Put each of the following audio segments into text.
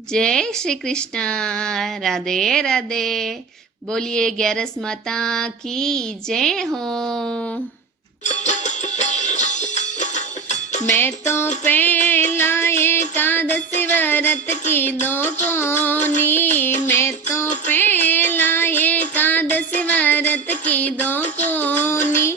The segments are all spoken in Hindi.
जय श्री कृष्ण। राधे राधे। बोलिए ग्यारस माता की जय हो। मैं तो पहला एकादशी व्रत की दो कोनी, मैं तो पहला एकादशी व्रत की दो कोनी।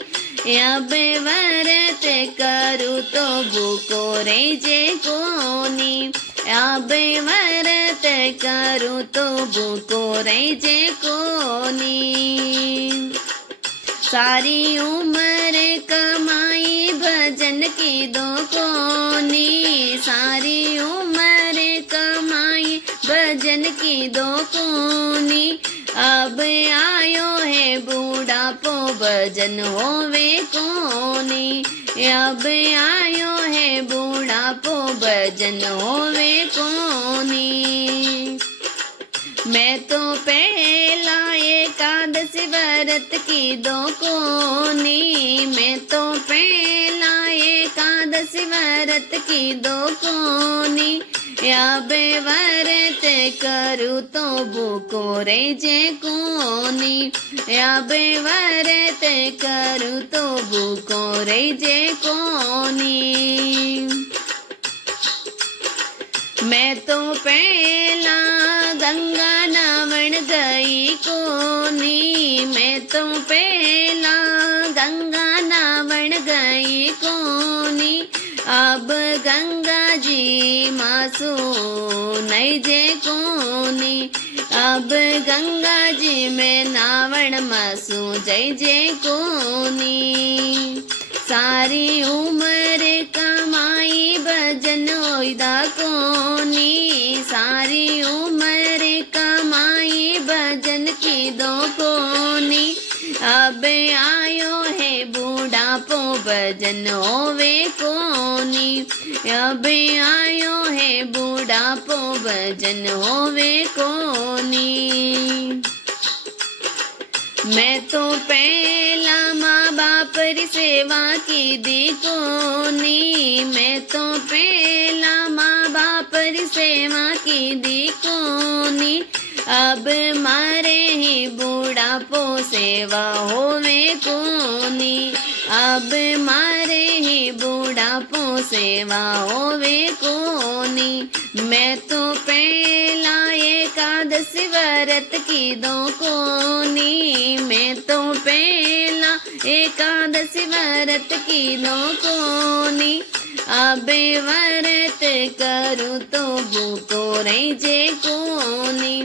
अब व्रत करूँ तो भूको रह जे कोनी, अब व्रत करूँ तो भूको रह जे कोनी। सारी उम्र कमाई भजन की दो कोनी, सारी उम्र कमाई भजन की दो कोनी। अब आयो है बूढ़ापो भजन होवे कोनी, अब आयो है बूढ़ापो भजन होवे कोनी। मैं तो पहला एकादशी व्रत की दो कोनी, मैं तो पहला एकादशी व्रत की दो कोनी। अब व्रत करूँ तो भूको रह जे कोनी, अब व्रत करूँ तो भूको रह जे कोनी। मैं तो पहला गंगा नावण गई कोनी, मैं तो पहला गंगा नावण गई कोनी। अब गंगा जी मासू नहीं जे कोनी, अब गंगा जी में नावण मासू जय जे कोनी। सारी उम्र कमाई भजन होइदा कोनी, सारी उम्र कमाई भजन की दो कोनी। अब आयो है बूढ़ापो भजन होवे कोनी, अब आयो है बूढ़ापो भजन होवे कोनी। मैं तो पहला माँ बाप री सेवा की दी कोनी, मैं तो पहला माँ बाप री सेवा की दी कोनी। अब मारे ही बूढ़ापो सेवा होवे कोनी, अब मारे ही बूढ़ापो सेवा होवे कोनी। मैं तो पहला एकादशी व्रत की दो कोनी, मैं तो पहला एकादशी व्रत की दो कोनी। अब व्रत करूँ तो भूको रह जे कोनी,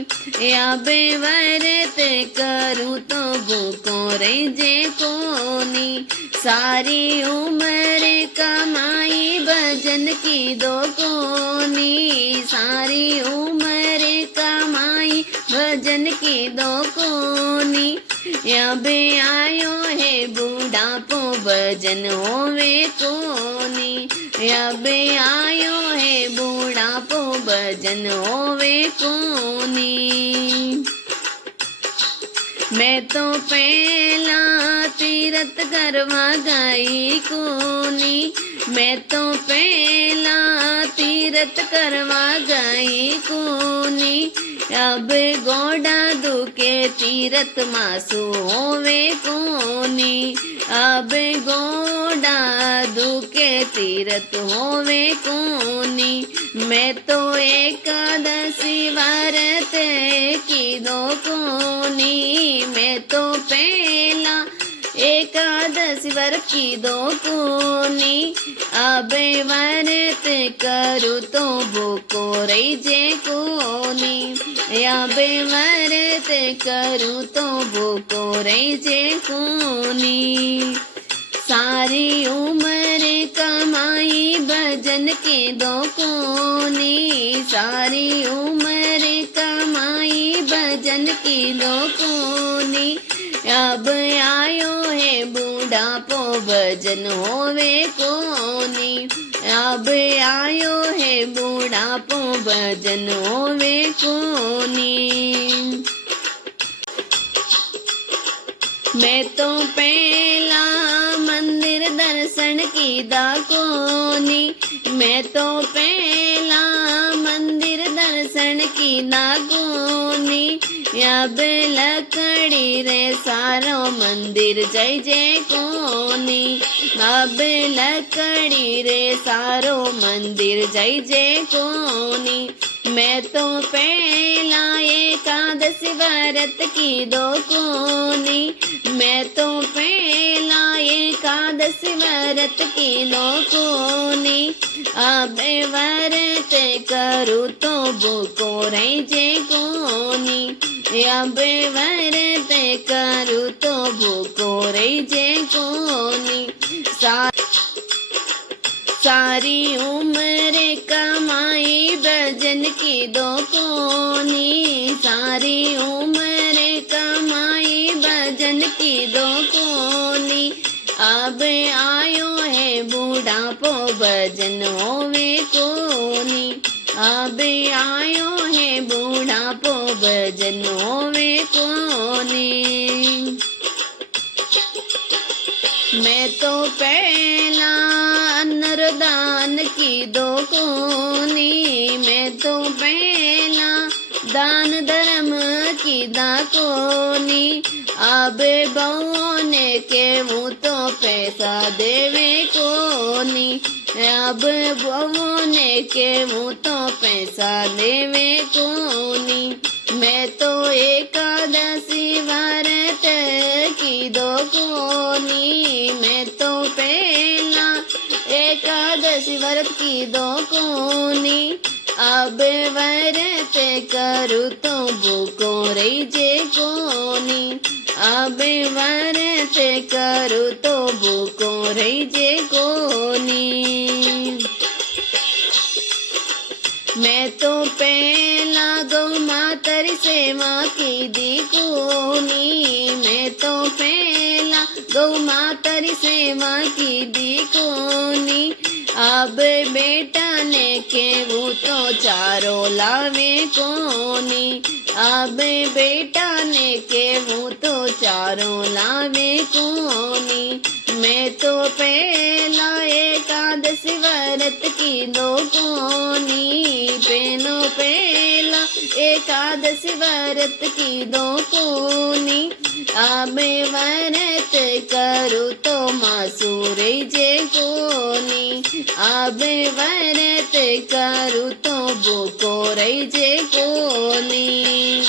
अब व्रत करूँ तो भूको रह जे कोनी। सारी उम्र कमाई भजन की दो कोनी, सारी उम्र कमाई भजन की दो कोनी। अब आयो है बूढ़ापो भजन होवे कोनी, अब आयो है बूढ़ापो भजन होवे कोनी। मैं तो पहला तीरथ करवा गई कोनी, मैं तो पहला तीरथ करवा गई कोनी। अब गोडा दुके तीरथ मासू होवे कोनी, अब गोडा दुके तीरथ होवे कोनी। मैं तो एकादशी व्रत की दो कोनी, मैं तो पहला एकादशी व्रत की दो कोनी। अब व्रत करूँ तो भूको रह जे कोनी, अब व्रत करूँ तो भूको रह जे कोनी। सारी उम्र कमाई भजन की दो कोनी, सारी उम्र कमाई भजन की दो कोनी। अब आयो है बूढ़ापो भजन होवे कोनी, अब आयो है बूढ़ापो भजन होवे कोनी। मैं तो पहला मंदिर दर्शन कीदा कोनी, मैं तो पहला मंदिर दर्शन की नागोनी, अब लकड़ी रे सारो मंदिर जय जय कोनी, अब लकड़ी रे सारो मंदिर जय जय कोनी। मैं तो पहला एकादशी व्रत की दो कोनी, मैं तो पहला एकादशी व्रत की दो कोनी, अब व्रत करूँ तो भूको रह जे कोनी, अब व्रत करूँ तो भूको रह जे कोनी। सारी उम्र कमाई भजन की दो कोनी, सारी उम्र कमाई भजन की दो कोनी, अब आयो है बूढ़ापो भजन होवे कोनी, अब आयो है बूढ़ापो भजन होवे कोनी। मैं तो पहला अन्नदान की दो कोनी, मैं तो पहला दान धर्म की दा कोनी, अब बौने के मुँह तो पैसा देवे कोनी, अब बौने के मुँह तो पैसा देवे कोनी। मैं तो एकादशी व्रत की दो कोनी, मैं तो पहला एकादशी व्रत की दो कोनी, अब व्रत करूँ तो भूको रह जे कोनी, अब व्रत करूँ तो भूको रह जे कोनी। मैं तो पहला गौ मातर सेवा की दी कोनी, मैं तो पहला गौ मातर सेवा की दी कोनी, अब बेटा ने के वो तो चारों लावे कोनी, अब बेटा ने के वो तो चारों लावे कोनी। मैं तो पहला एकादशी व्रत की दो कोनी, पेनो पहला एकादशी व्रत की दो कोनी, अब व्रत करूँ तो मासूर जे कोनी, अब व्रत करूँ तो भूको रह जे कोनी।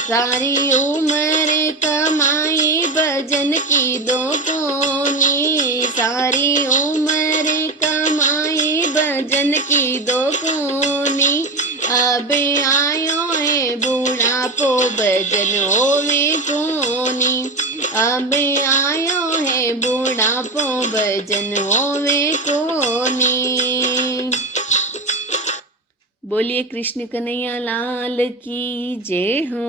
सारी उम्र कमाई भजन की दो कोनी, सारी उम्र कमाई भजन की दो कोनी, अब आयो है बूढ़ापो भजन होवे कोनी, अब आयो है बूढ़ापो भजन होवे कोनी। बोलिए कृष्ण कन्हैया लाल की जय हो।